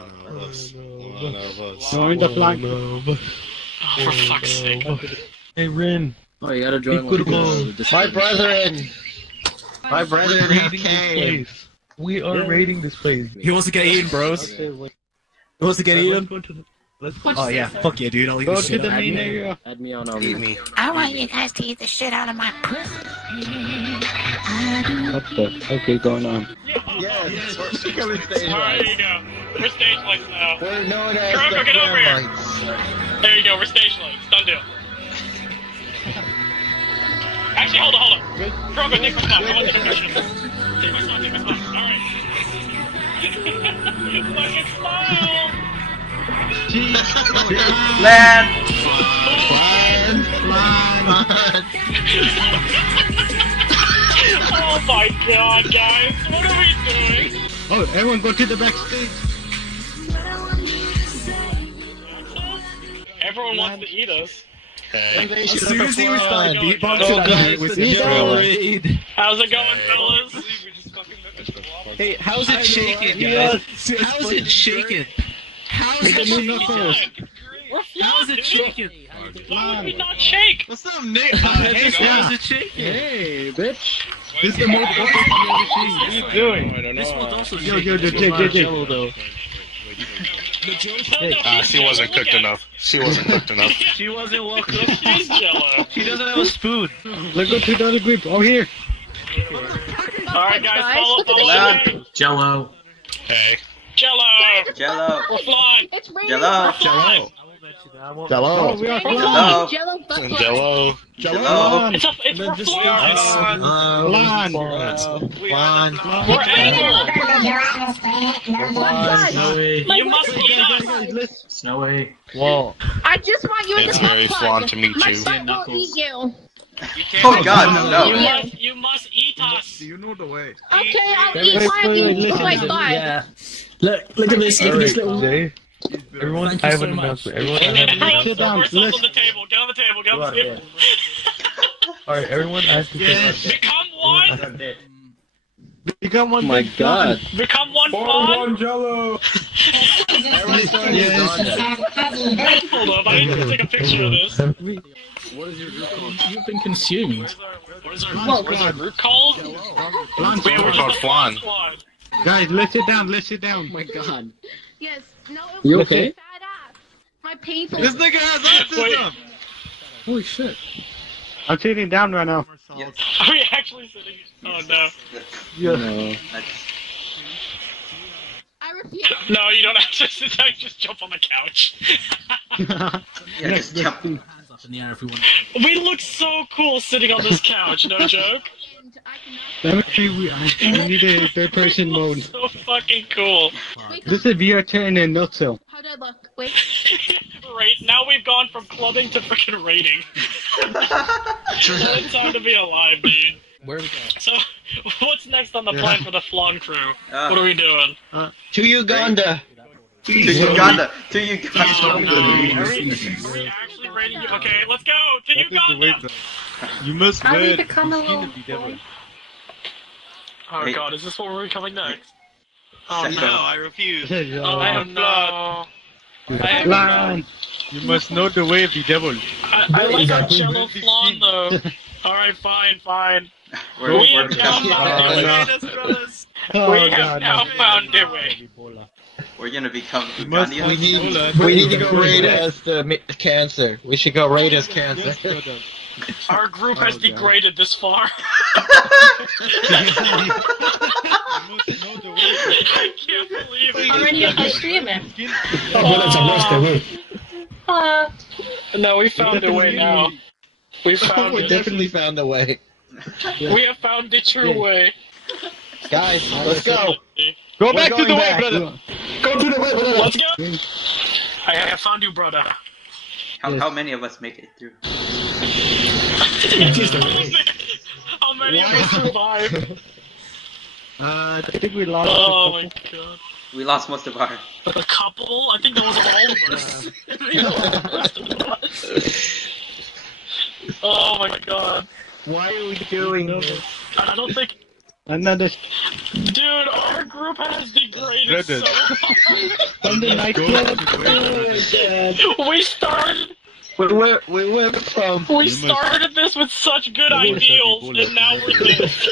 One of us. Join the flank. For fuck's sake. Hey, Rin. Oh, you gotta join My brethren! My brethren have came! We are raiding this place. He wants to get eaten, bros. He wants to get eaten? Oh yeah, fuck yeah, dude. I'll eat Go the to shit the out of main you. area. Add me on Eat me. I want you guys to eat the shit out of my pussy. What the fuck is going on? Yes, we're becoming stage Alright, there you lights. go. We're stage lights now. We're known as Kuroko, the get over here. Flan lights. There you go, we're stage lights. Done deal. Actually, hold on. Kuroko, take my spot. I want the discussion. Take my spot. Alright. Fucking smile! Flan! Oh my god, guys. What are we doing? Oh, everyone go to the backstage. Everyone wants to eat us. Okay. As soon as he was done Go, beatboxing, guys, it was the destroyed. How's it going, fellas? Hey, how's it shaking, guys? How's it shaking? How's it shaking? We're How's it shaking? Why would we not shake? What's up, Nick? Hey, how's it shaking? Hey, bitch. This is the most awesome thing I've ever seen. What are you doing? I don't This one's know. also Yo, shaking. Jello, though. She wasn't cooked enough. She wasn't cooked enough. She wasn't well cooked. She's Jello. She doesn't have a spoon. Let's go to the other group. Oh, here. Alright, guys, follow me. Jello. Hey. Jello. Jello! We're flying. It's raining. Jello! Jello. Jello! We are Jello! Jello butt plug. Jello. Jello! We're flying. Flan. Flan! We're animals. You must eat us. Snowy. Whoa. I just want you in It's the very butt flan plug. to meet My you. butt won't eat you. Oh god, no! You must eat us. You know the way. Okay, I'll eat one of you with my butt. Yeah. Look at this. Look at this little. Jay. Everyone, Thank you I have so an much. announcement. Everyone, Everyone, sit down. yourself on the table. Get on the table. Get on the table. Alright, everyone, I have to say Become one. become one. My God. Become one flan. Jello. Hold up, I need to take a picture of this. What is your group called? You've been consumed. What is our group called? We're called Flan. Guys, let's sit down. Let's sit down. Oh my God. Yes. No, it You was okay? fat ass. My painful. This nigga has autism. Holy shit. I'm sitting down right now. Are we actually sitting? Oh no. Yeah. No. I refuse. No, you don't have to sit down, just jump on the couch. Yeah, just jump. Hands up in the air if we want. We look so cool sitting on this couch, no joke. And I cannot. Let me see. We need a third person We look mode. so fucking cool. Wait, This is VRChat in a nutshell. how do I look? Wait. Right, now we've gone from clubbing to freaking raiding. It's time to be alive, dude. Where are we going? So, what's next on the plan for the Flan crew? What are we doing? To Uganda! To Uganda! To Are Uganda! we actually raiding you? Okay, let's go to Uganda! You must How do you wear become a the little skin to be devil. Oh Wait. god, is this what we're becoming next? Oh no, I refuse. Oh I no. Flan. You must know the way of the devil. I like our Jello Flan though. Alright, fine. We're We have now found a way. We're gonna become Must- Ugandians. We need to go raid as the cancer. We should go raid as cancer. Our group has degraded this far. I can't believe You're it. in your streamer. No, we found a way now. We found We it. definitely found a way. We have found the true way. Guys, let's go. Go We're back to going the way, back. brother. Go to the way, Let's go. I have found you, brother. How many of us make it through? How many of us survive? I think we lost. Oh my god. We lost most of our... A couple? I think that was all of us. I think that was most of us. Oh my god. Why are we doing this? I don't think... Another. Dude, our group has degraded so hard. from the nightclub. We started. We started this with such good ideals, and now we're this.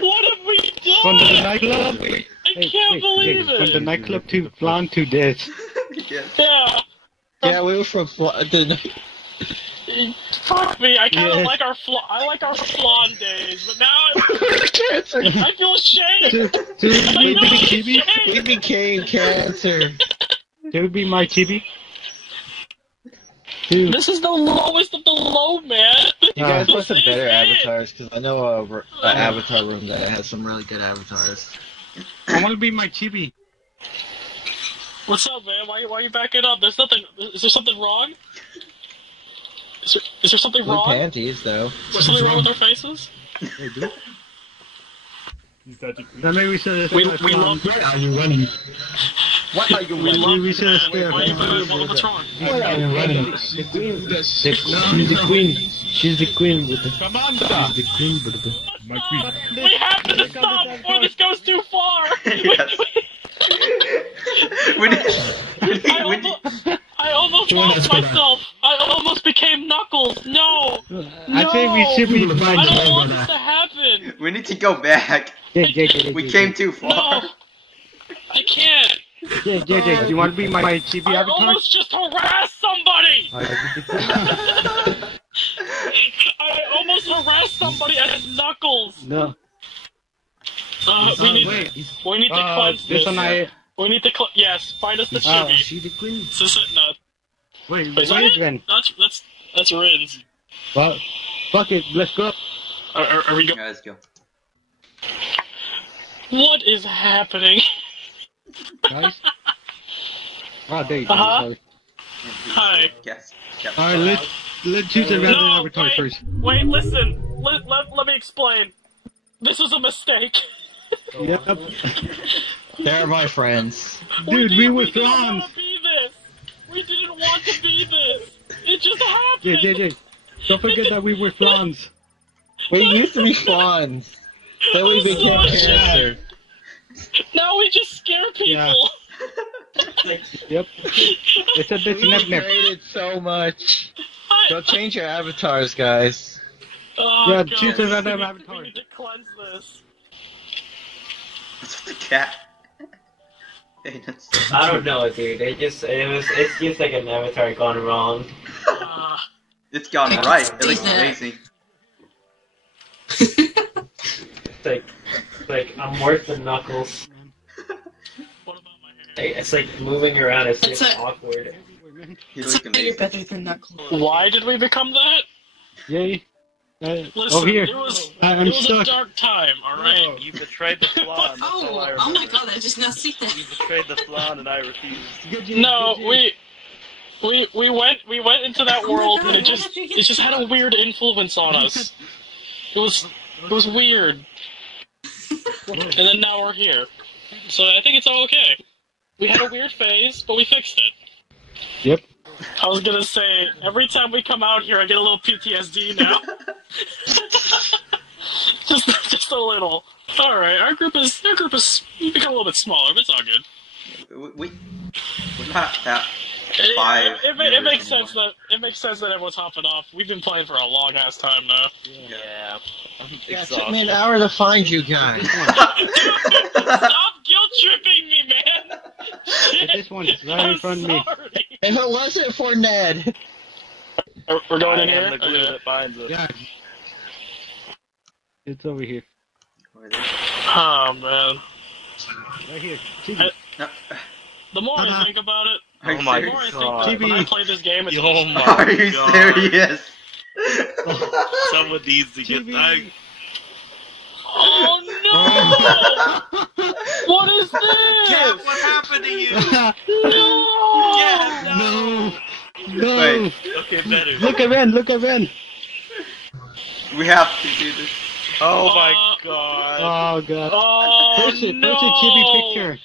What have we From the done? nightclub. I can't believe From the it. nightclub to Flan to this. Yeah. Yeah, we were from the Fuck me. I kind of Yes. like our flan days, but now I feel ashamed. We became cancer. It would be my chibi. This is the lowest of the low, man. You guys Uh, want some This better is it. avatars? Because I know an avatar room that has some really good avatars. I want to be my chibi. What's up, man? Why are you backing up? There's nothing. Is there something wrong? Is there something Blue wrong? panties, though. Is there something wrong with our faces? Then maybe we should We love. Where are you running? What are you We love. we should stare. What's wrong? Where are you running? She's the queen. She's the queen with the. Commander! She's the queen with the. My queen. We have to stop before this goes too far. Yes. I almost lost myself. I almost became Knuckles. No. I think we should be I my don't want this to happen. We need to go back. We came too far. No. I can't. JJ, you want to be my chibi I avatar? almost just harassed somebody. I almost harassed somebody as Knuckles. No. We need Wait. to cleanse This this. one We need to yes, find us the chibi. She's the queen. Is this it? No. Wait, Is that wait it? then. That's Rin's. Well, fuck it, let's go. Are we going? Yeah, let's go. What is happening? Guys. Ah, there you go. Uh-huh. Sorry. Hi. Yes. Alright, let's choose a random No, avatar wait, first. wait, listen. Let me explain. This was a mistake. Yep. They're my friends. Dude, we were didn't want Flans. to be this. We didn't want to be this. It just happened. Yeah, JJ. Don't forget that we were Flans. We used to be fawns. Then we I'm became so cancer. Now we just scare people. Yep. It's a bit We nip. traded so much. Go change your avatars, guys. Oh, Yeah, God. choose a random We avatar. need to cleanse this. What's with the cat? Hey, that's... I don't know, dude. It's just like an avatar gone wrong. It's gone right. It looks amazing. It's like I'm worse than Knuckles. What about my hair? It's like moving around. It's That's just it. awkward. You look You're amazing. better than Knuckles. Why did we become that? Yay. Listen, Oh, here. it was I'm a stuck. dark time, alright? You betrayed the Flan, that's all I Oh remember. my god, I just now see that. You betrayed the Flan and I refused. No, we went into that world and it just had a weird influence on us. It was weird. And then now we're here. So I think it's all okay. We had a weird phase, but we fixed it. Yep. I was gonna say, every time we come out here I get a little PTSD now. just a little. Alright, our group is become a little bit smaller, but it's all good. We're not that... It makes sense that everyone's hopping off. We've been playing for a long ass time now. Yeah. Yeah, it took me an hour to find you guys. Stop guilt tripping me, man! Shit, This one is right in front of me. sorry. If it wasn't for Ned. We're going in I here? am the glue Okay. that binds us. Yeah. It's over here. Oh, man. Right here. Chibi. The more I think about it, Are you Oh my the more I serious? think about it, when I TV. play this game, it's Oh my Are you god. serious? Someone needs to get that. Oh no! What is Cat, this? what happened to you? No! Cat, No. No. Wait. Okay, better. Look at Ren. Look at Ren. We have to do this. Oh my god. Oh god. Oh Push it. no! Push it, chibi picture.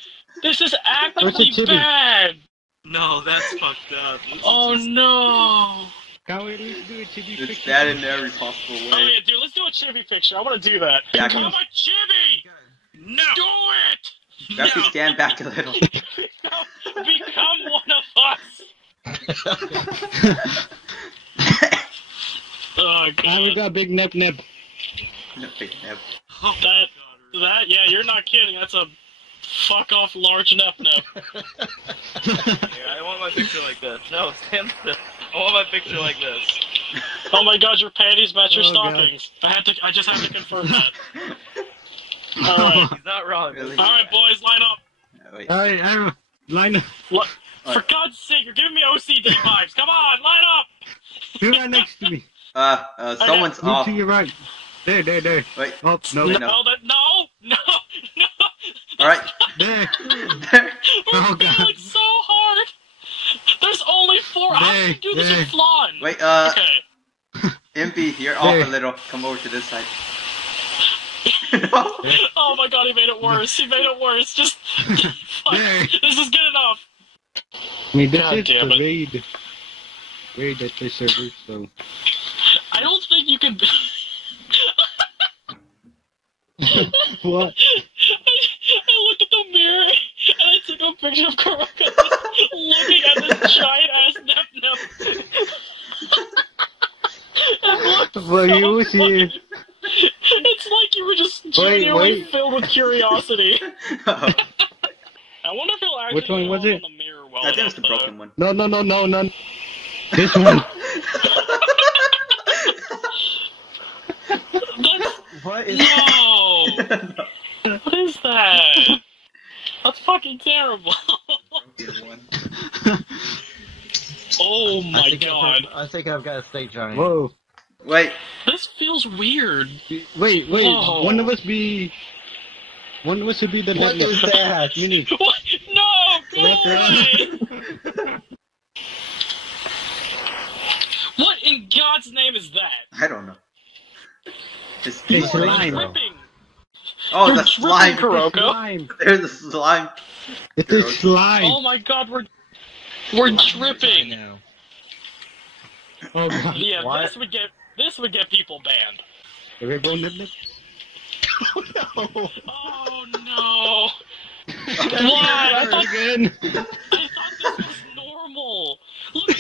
This is actively Where's the chibi? bad. No, that's fucked up. This is Oh just- no! Can we at least do a chibi It's picture? bad in every possible Oh way. yeah, dude, let's do a chibi picture. I want to do that. Yeah, I'm a chibi. No. Do it. You have to stand back a little. Become one of us! Oh Now we god. got big nip. No, big nip. Yeah, you're not kidding. That's a fuck off large nep. I want my picture like this. No, stand still. I want my picture like this. Oh my god, your panties match your Oh, God. stockings. I just have to confirm that. Alright. He's not wrong. Really? Alright, boys, line up. Wait. Alright, line up. What? For God's sake, you're giving me OCD vibes. Come on, line up! You're right next to me. Someone's Move off. to your right. There. Wait. Oh, no. Wait, No, no! Alright. There. There. We're Oh, God. failing so hard! There's only 4. How can you do this There. with Flan? Wait, Okay. Impy, you're off There. a little. Come over to this side. No. Oh my god, he made it worse. He made it worse. Just. Fuck. There. This is good enough. I mean, this God is the damn it. raid that they server, so. I don't think you can be. What? I looked at the mirror and I took a picture of Kuroko looking at this giant ass nep. It looked Well, so you see. funny. It's like you were just genuinely wait. filled with curiosity. Uh-oh. I wonder if he'll actually Which one was hold it? on the mirror well I think it's enough, the broken one. No. This one. What is No! What is that? That's fucking terrible. Oh my god. I think I've got a steak giant. Whoa. Wait. This feels weird. Wait. Whoa. One of us should be the What is that? Mini. What? No! Go away! What in God's name is that? I don't know. It's Hey, You are slime. dripping! Oh, You're the slime. dripping, Kuroko. Slime. There's the slime. It's a slime. Oh my god, we're dripping! Now. Oh god. Yeah, What? this would get people banned. Everyone nip. Oh no! Why? I thought Again. this was normal. Look at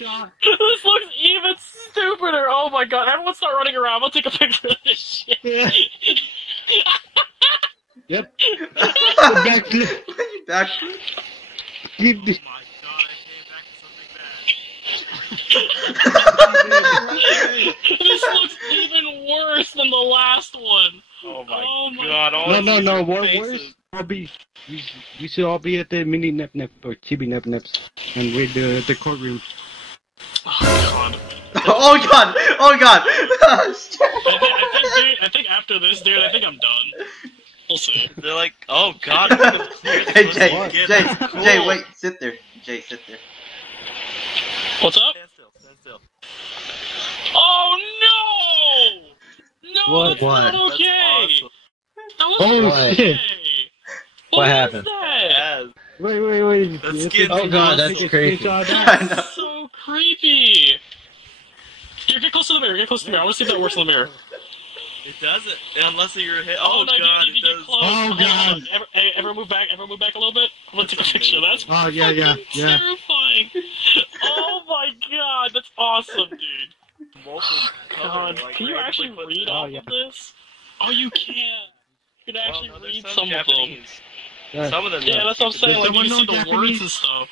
how this looks even stupider. Oh my god! Everyone start running around. I'm gonna take a picture of this shit. Yeah. Yep. Backflip. Backflip. Keep the. This looks even worse than the last one. Oh my my god. all I see is No. your What faces. worse? We should all be at the mini nep or chibi nep and with the courtroom. Oh god. Oh god! Oh god! I think after this, dude, I think I'm done. We'll see. They're like, oh god. Hey, Jay, Cool. Jay, wait, sit there. Jay, sit there. What's up? Stand still. Oh no! No, What? that's What? not okay. That's awesome. That was Oh, not okay. shit. What was happened? That? Yes. Wait. The skin- Oh god, that's creepy. I know. That's so creepy. Here, get close to the mirror. Get close to the mirror. I want to see if that works in the mirror. It doesn't. Unless you're hit. Oh, Oh, no, god, you need it to get does. close. Oh, God. Everyone move back. Everyone move back a little bit. I'm gonna take a picture. That's Oh yeah. terrifying. Oh my god, that's awesome, dude. Multiple God, colors, like, can you randomly actually put read them. off of this? Oh, you can. You can actually Well, no, there's read some some of them. Japanese. Yeah. Some of them. Yeah, that's what I'm saying. Does Like you someone see know the Japanese? words and stuff.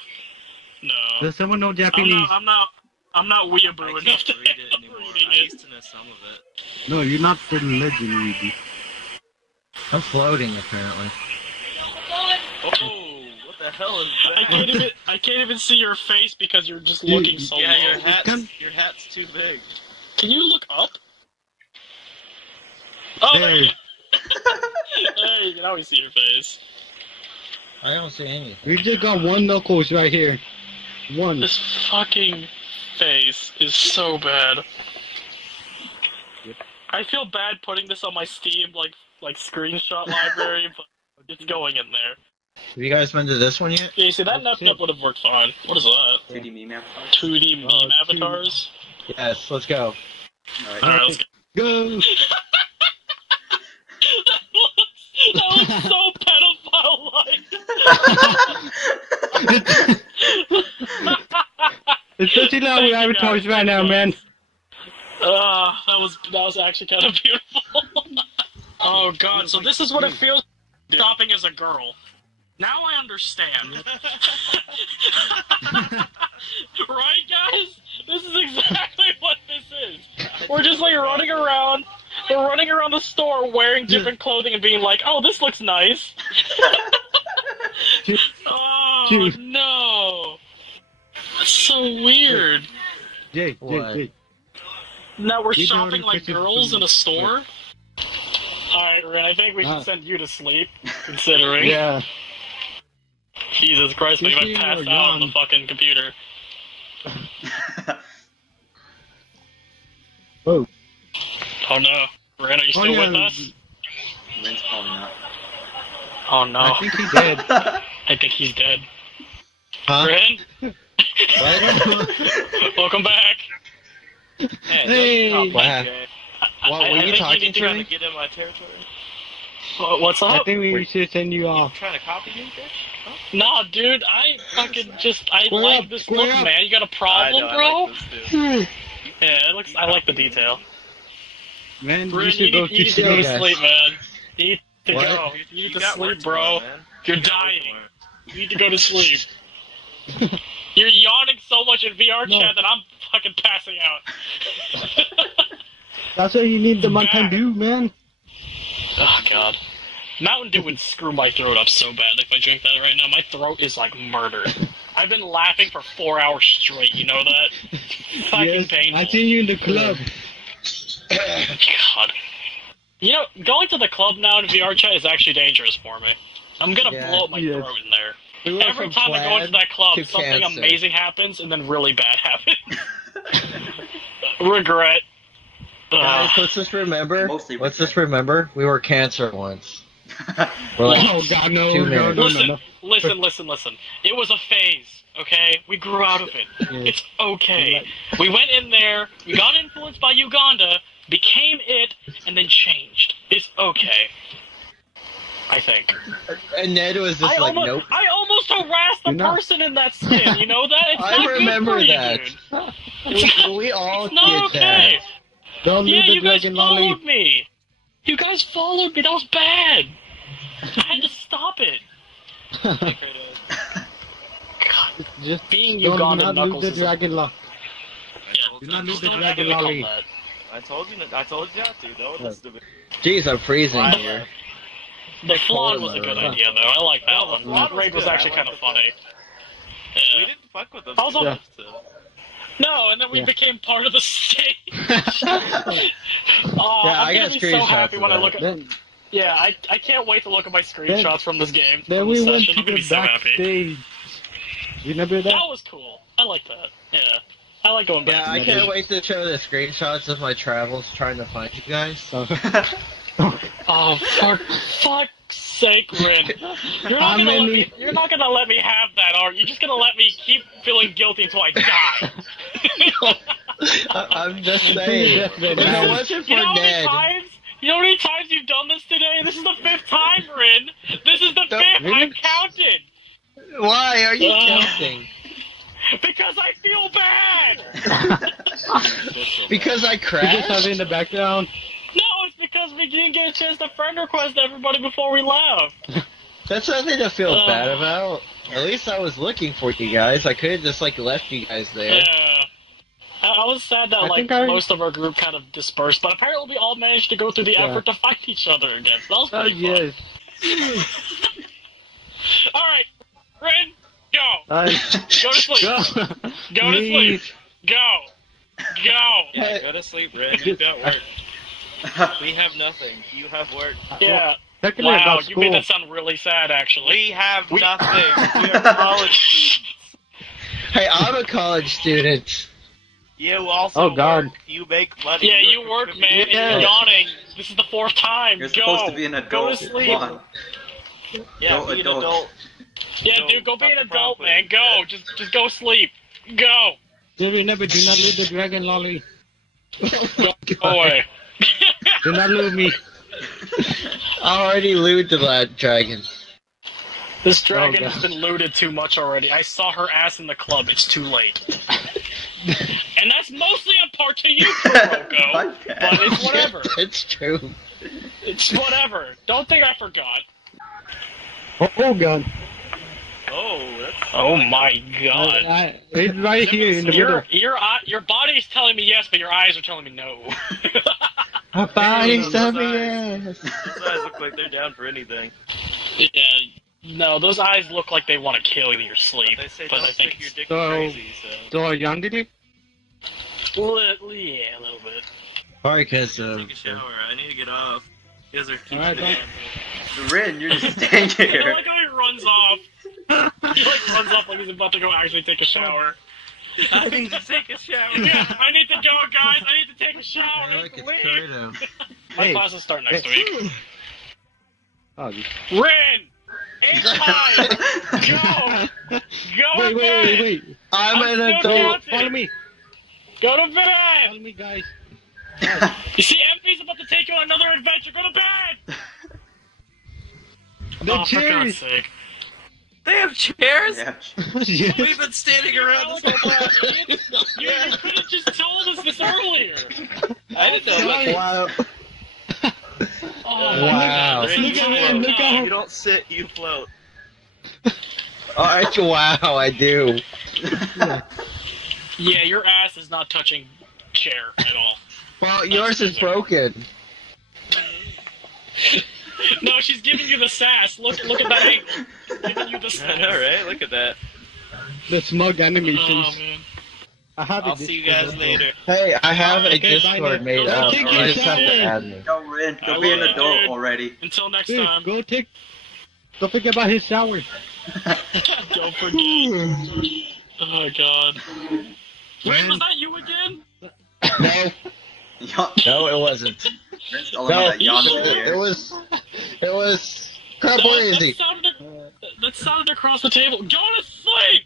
No, Does someone know Japanese? I'm not I weeaboo enough can't to read it anymore. reading I it. used to know some of it. No, you're not the legend, Luigi. I'm floating apparently. Oh, what the hell is I that? can't even see your face because you're just looking so Yeah, low. your hat's too big. Can you look up? Oh, there you There. go. There you can always see your face. I don't see anything. We just got one knuckles right here. One. This fucking face is so bad. I feel bad putting this on my Steam like screenshot library, but it's going in there. Have you guys been to this one yet? Yeah, you see that nap would have worked fine. What is that? 2D meme avatar. 2D meme Oh, avatars? Yes, let's go. Alright, let's go. Go! That was so pedophile-like. Especially now we have toys right now, man. That was actually kind of beautiful. Oh god, so this is what it feels like shopping as a girl. Now I understand. Right, guys? This is exactly what this is. We're just like running around. We're running around the store wearing different clothing and being like, oh, this looks nice. Oh, no. That's so weird. Jake. Now we're You shopping don't like picture girls in a store? Alright, Ren, I think we should send you to sleep, considering. Yeah. Jesus Christ, we might pass out on the fucking computer. Oh. Oh no. Ren, are you still with us? Ren's probably not. Oh no. I think he's dead. I think he's dead. Huh? Ren? What? Welcome back. Hey! What happened? What, were you talking to me? Get in my territory. What's up? I think we should send you off. Trying to copy me, bitch? Huh? Nah, dude, I fucking just, I Square like up, this square look, up. man. You got a problem, I bro? like this too. Yeah, it looks, I like the detail. Man, Bryn, you should go you need to to go to sleep. sleep, man. You need to What? go. You need to got sleep, work bro. tomorrow, man. You're You got work dying. tomorrow. You need to go to sleep. You're yawning so much in VRChat that I'm fucking passing out. That's what you need the Back. Mountain Dew, man. Oh god. Mountain Dew would screw my throat up so bad if I drink that right now. My throat is like murdered. I've been laughing for 4 hours straight, you know that? Fucking Yes, painful. I seen you in the club. God. You know, going to the club now in VRChat is actually dangerous for me. I'm gonna blow up my Yes. throat in there. We went Every from time I go into Flan that club, to something cancer. amazing happens and then really bad happens. Regret. Guys, let's just remember. Mostly Let's just remember. We were cancer once. We're Oh like, god, no, 2 no, minutes. no. Listen. It was a phase, okay? We grew out of it. It's okay. We went in there, we got influenced by Uganda, became it, and then changed. It's okay. I think. And Ned was just like, nope. I almost harassed the You're not- person in that skin, you know that? It's I not remember good for that. you, dude. We all It's not did okay. Don't Yeah, leave the you guys dragon lolly. followed me. You guys followed me. That was bad. I had to stop it. Just Being don't Ugandan not lose Knuckles the is dragon lolly. I Do not lose the Don't dragon ever call lolly. that. told you not to. Don't listen to me. Jeez, I'm freezing Wow. here. The Flan was a good idea, though. I like that one. Flan That raid was was good. actually I kind like of the funny. We Yeah. didn't fuck with them. I was on- Yeah. No, and then we Yeah. became part of the state. Oh, Yeah, I'm I gonna got be so screenshots happy of when I that. look at. Then, Yeah, I can't wait to look at my screenshots from this game. then from we this went session. to I'm gonna the be so happy. backstage. You remember that? That was cool. I like that. Yeah, I like going back. Yeah, I can't wait to show the screenshots of my travels trying to find you guys. Oh, for fuck's sake, Rin! You're not gonna let me have that, are you? You're just gonna let me keep feeling guilty until I die. I'm just saying. If it wasn't for You know how many Ned, times? You know how many times you've done this today? This is the 5th time, Rin. This is the 5th. really? I've counted. why are you counting? Because I feel bad. Because I You just have crashed? it in the background. No, it's because we didn't get a chance to friend request everybody before we left. That's nothing to feel bad about. At least I was looking for you guys. I could have just like left you guys there. Yeah. I was sad that like most of our group kind of dispersed, but apparently we all managed to go through the effort to fight each other again. So that was Oh pretty fun. yes. Alright, Rin, go. Go Go to sleep. Go to sleep. Go. Yeah, go to sleep, Red. You got work. We have nothing. You have work. Yeah. Technically, I Wow, got you school. made that sound really sad, actually. We have nothing. We are college students. Hey, I'm a college student. You also Oh, God. work. You make money. Yeah, You're you work, man. Yeah. You're yawning. This is the 4th time. You're Go. supposed to be an adult. Go to sleep. Come on. Yeah, Go be an adult. adult. Yeah, dude, go be an adult, man. Go. Just go sleep. Go. Jerry, never do not lose the dragon lolly. Go away. Do not lose me. I already looted that dragon. This dragon Oh, has been looted too much already. I saw her ass in the club. It's too late. And that's mostly on part to you, Kuroko. My bad. But it's whatever. It's true. It's whatever. Don't think I forgot. Oh god. Oh, that's Oh my god. It's right here in the middle. Your body's telling me yes, but your eyes are telling me no. My body's Those me eyes. yes. Those eyes look like they're down for anything. Yeah. No, those eyes look like they want to kill you in your sleep. They say but don't I think stick your dick So- crazy, so. So, Yandere? yeah, a little bit. Probably because Take a shower. I need to get off. You guys are keeping Alright, it bye. Rin, you're just standing I here. like how he runs off. He like runs off like he's about to go actually take a shower. I need to take a shower. Yeah, I need to go, guys. I need to take a shower. I need to leave. My Hey. class will start next week. Oh, Rin! It's time! Go! Go wait, to wait, bed! wait, wait. I'm an still adult. counting. Follow me. Go to Follow bed! me, guys. You see, Empty's about to take you on another adventure. Go to bed! The Oh, for God's chairs. sake. They have chairs? Yeah. Yes. We've been standing around this whole time. You could have just told us this earlier. I didn't know. Sorry. Wow. Oh, Wow. my God. Look at him, look at him. You don't sit, you float. Wow, I do. Yeah, your ass is not touching chair at all. Well, yours is broken. No, she's giving you the sass. Look at that angle. Giving you the sass. I know, right? Look at that. The smug Oh, animations. man. I have I'll it. see you guys later. Hey, I have a Okay, bye, Discord man. made Go up. take You your just have to shower. add me. Go, Rin. I Go be an will, adult dude. already. Until next Dude, time. go take. Don't forget about his shower. Don't forget. Oh, God. Wait, was that you again? No, no, it wasn't. Rin's the only No, one that yawned in the it air. was. Crap, where is he? That sounded across the table. Go to sleep!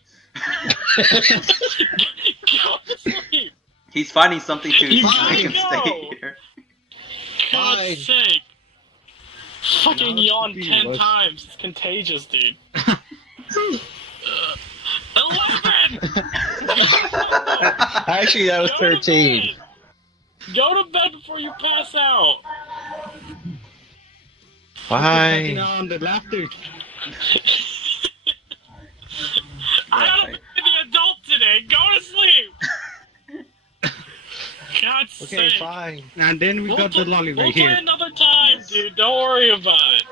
Go to sleep! He's finding something to You make gotta him go. stay here. God's Fine. sake. Fucking No, yawn it's 10 worse. times. It's contagious, dude. 11! Actually, that was Go to 13. bed. Go to bed before you pass out. Taking Why? on the laughter. I gotta be the adult today. Go to sleep. God's Okay, sake. fine. And then we got the lolly We'll right play here. another time, dude. Don't worry about it.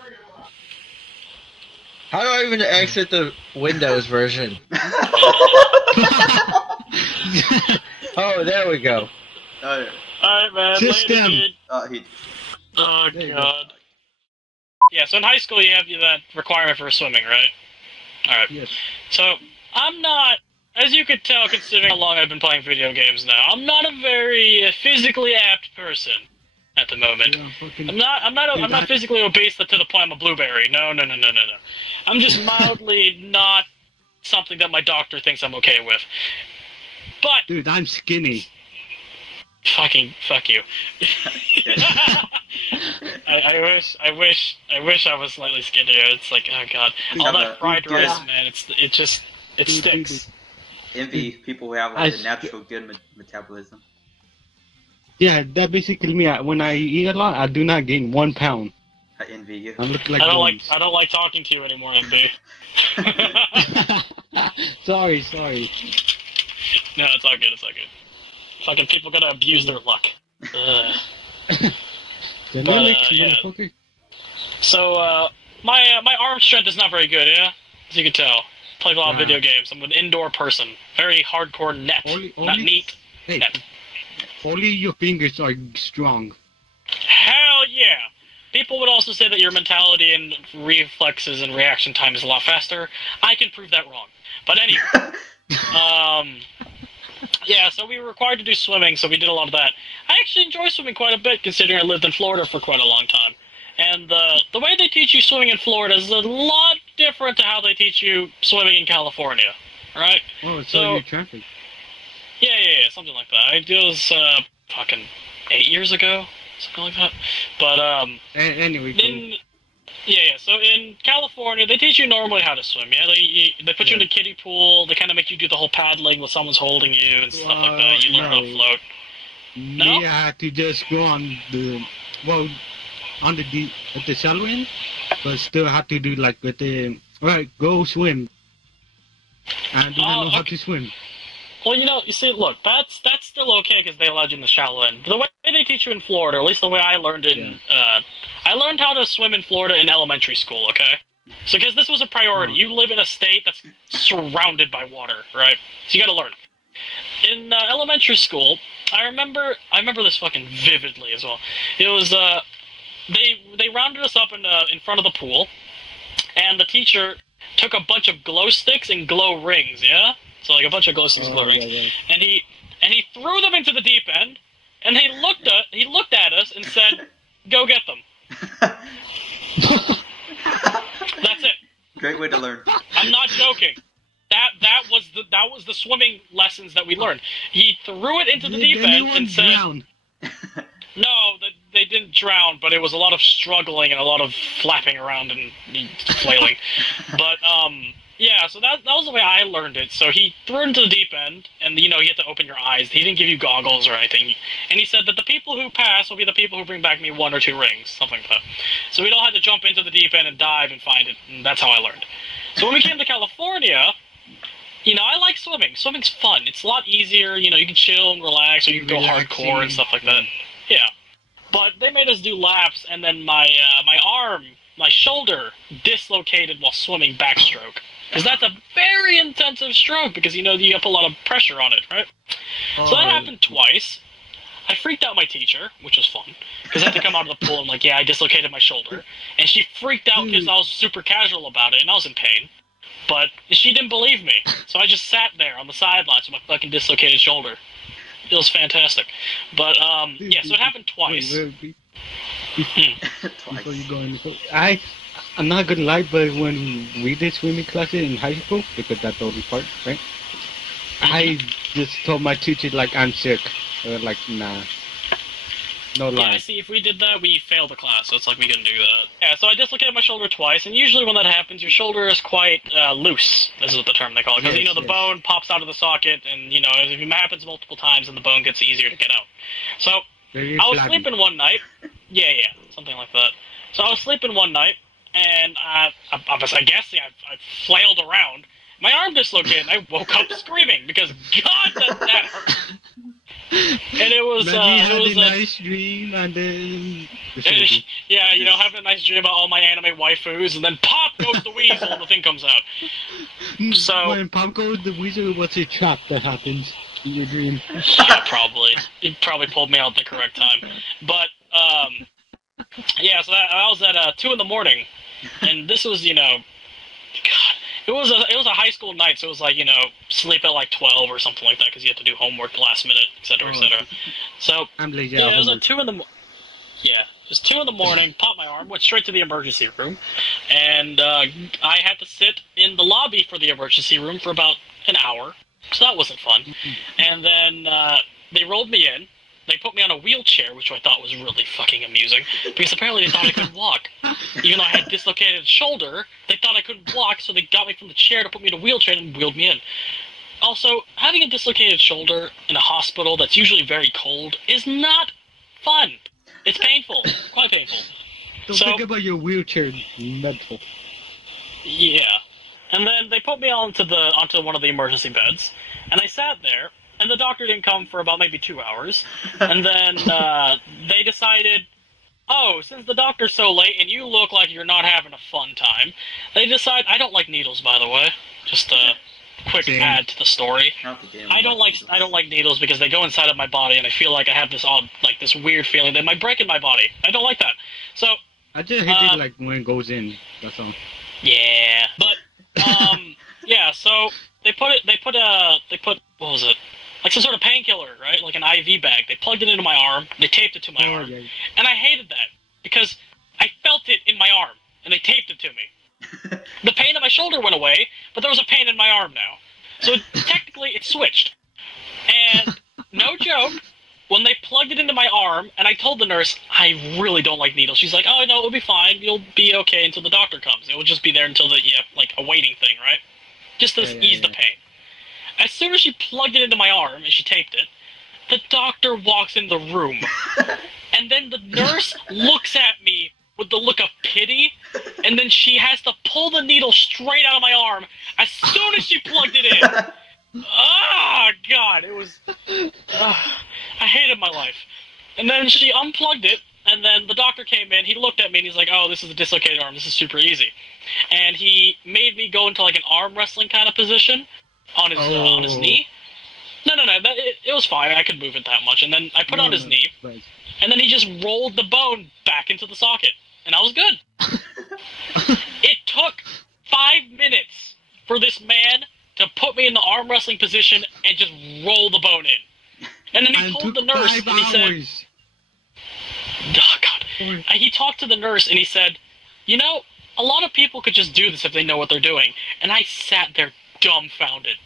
How do I even exit the Windows version? Oh, there we go. Oh, Alright, man. System. Later, dude. he. Oh, There you God. Yeah, so in high school you have that requirement for swimming, right? Alright. Yes. So, I'm not, as you could tell considering how long I've been playing video games now, I'm not a very physically apt person at the moment. Yeah, fucking- I'm not physically obese to the point I'm a blueberry. No. I'm just mildly not something that my doctor thinks I'm okay with. But, Dude, I'm skinny. fuck you. I wish I was slightly skinnier. It's like, oh god, all that fried Yeah. rice, man. It sticks. Envy people who have like, a natural good metabolism. Yeah, that basically me. When I eat a lot, I do not gain 1 pound. I envy you. I look like I bones. don't like talking to you anymore, MB. Sorry. No, it's all good. Fucking people gotta abuse their luck. Ugh. Genetics, yeah. motherfucker. So, my arm strength is not very good, yeah? As you can tell. Play a lot of Right. video games. I'm an indoor person. Very hardcore net. Not neat. Hey, Net. only your fingers are strong. Hell yeah! People would also say that your mentality and reflexes and reaction time is a lot faster. I can prove that wrong. But anyway. Yeah, so we were required to do swimming, so we did a lot of that. I actually enjoy swimming quite a bit, considering I lived in Florida for quite a long time. And the way they teach you swimming in Florida is a lot different to how they teach you swimming in California, right? Oh, so So- you're traffic. Yeah, something like that. It was fucking 8 years ago, something like that. But Anyway, cool. Yeah. So in California, they teach you normally how to swim. Yeah, they put you in a kiddie pool. They kind of make you do the whole paddling when someone's holding you and stuff like that. You learn how to float. No? We had to just go on the at the shallow end, but still had to do like with the alright, go swim. And do not know how to swim. Well, you see, look, that's still okay because they allowed you in the shallow end. But the way they teach you in Florida, or at least the way I learned it, I learned how to swim in Florida in elementary school, okay? So, because this was a priority. You live in a state that's surrounded by water, right? So you gotta learn. In elementary school, I remember this fucking vividly as well. It was, they rounded us up in front of the pool, and the teacher took a bunch of glow sticks and glow rings, yeah? So like a bunch of glow sticks and glow rings. Yeah. And he threw them into the deep end, and he looked at us and said, "Go get them." That's it. Great way to learn. I'm not joking. That was the swimming lessons that we learned. He threw it into the deep end and said, "No, they didn't drown, but it was a lot of struggling and a lot of flapping around and flailing." But yeah, so that was the way I learned it. So he threw it into the deep end, and you had to open your eyes. He didn't give you goggles or anything. And he said that the people who pass will be the people who bring back me 1 or 2 rings, something like that. So we'd all had to jump into the deep end and dive and find it, and that's how I learned. So when we came to California, I like swimming. Swimming's fun. It's a lot easier. You can chill and relax, or you can go hardcore and stuff like that. Yeah. But they made us do laps, and then my shoulder dislocated while swimming backstroke. Because that's a very intensive stroke, because, you have a lot of pressure on it, right? So that happened twice. I freaked out my teacher, which was fun, because I had to come out of the pool and like, yeah, I dislocated my shoulder. And she freaked out because I was super casual about it, and I was in pain. But she didn't believe me, so I just sat there on the sidelines with my fucking dislocated shoulder. It was fantastic. But, yeah, so it happened twice. Before you go in the pool, I'm not gonna lie, but when we did swimming classes in high school, because that's the only part, right? I just told my teacher, like, I'm sick. Like, nah. No lie. Yeah, see, if we did that, we failed the class, so it's like we couldn't do that. Yeah, so I dislocated my shoulder twice, and usually when that happens, your shoulder is quite loose. This is the term they call it. Because, the bone pops out of the socket, and, if it happens multiple times, then the bone gets easier to get out. So, I was sleeping one night. Yeah, something like that. So I was sleeping one night, and I flailed around. My arm dislocated, and I woke up screaming, because, God, that hurt. And it was, a nice dream, and then... yeah, having a nice dream about all my anime waifus, and then pop goes the weasel, and the thing comes out. So... When pop goes the weasel, what's a trap that happens in your dream? Yeah, probably. He probably pulled me out at the correct time. But, yeah, so I was at 2 in the morning, and this was, God... It was a high school night, so it was like, sleep at like 12 or something like that, because you had to do homework last minute, etc., etc. So, yeah, it was at 2 in the morning. Yeah, just 2 in the morning, popped my arm, went straight to the emergency room, and I had to sit in the lobby for the emergency room for about an hour, so that wasn't fun. And then they rolled me in. They put me on a wheelchair, which I thought was really fucking amusing, because apparently they thought I couldn't walk. Even though I had a dislocated shoulder, they thought I couldn't walk, so they got me from the chair to put me in a wheelchair and wheeled me in. Also, having a dislocated shoulder in a hospital that's usually very cold is not fun. It's painful. Quite painful. Don't think about your wheelchair, mental. Yeah. And then they put me onto one of the emergency beds, and I sat there, and the doctor didn't come for about maybe 2 hours. And then they decided, oh, since the doctor's so late and you look like you're not having a fun time, they decide, I don't like needles, by the way. Just a quick add to the story. I don't like needles because they go inside of my body and I feel like I have this this weird feeling they might break in my body. I don't like that. So I just hate it like when it goes in. That's all. Yeah, but yeah. So they put what was it? Like some sort of painkiller, right? Like an IV bag. They plugged it into my arm. They taped it to my arm. Yeah. And I hated that because I felt it in my arm, and they taped it to me. The pain in my shoulder went away, but there was a pain in my arm now. So technically, it switched. And no joke, when they plugged it into my arm, and I told the nurse, I really don't like needles. She's like, oh, no, it'll be fine. You'll be okay until the doctor comes. It will just be there until the, like a waiting thing, right? Just to ease the pain. As soon as she plugged it into my arm, and she taped it, the doctor walks in the room. And then the nurse looks at me with the look of pity, and then she has to pull the needle straight out of my arm as soon as she plugged it in. Ah, God, it was... I hated my life. And then she unplugged it, and then the doctor came in, he looked at me, and he's like, oh, this is a dislocated arm, this is super easy. And he made me go into like an arm wrestling kind of position on his knee. No, it was fine, I could move it that much. And then I put it on his knee, and then he just rolled the bone back into the socket, and I was good. It took 5 minutes for this man to put me in the arm wrestling position and just roll the bone in. And then he told the nurse, and he said, oh, God. He talked to the nurse, and he said, you know, a lot of people could just do this if they know what they're doing. And I sat there dumbfounded.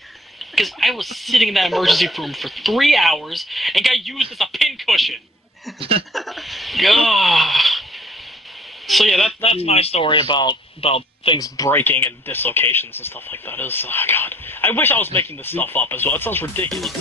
Because I was sitting in that emergency room for 3 hours and got used as a pincushion. So yeah, that's my story about things breaking and dislocations and stuff like that. It was, oh God. I wish I was making this stuff up as well. It sounds ridiculous.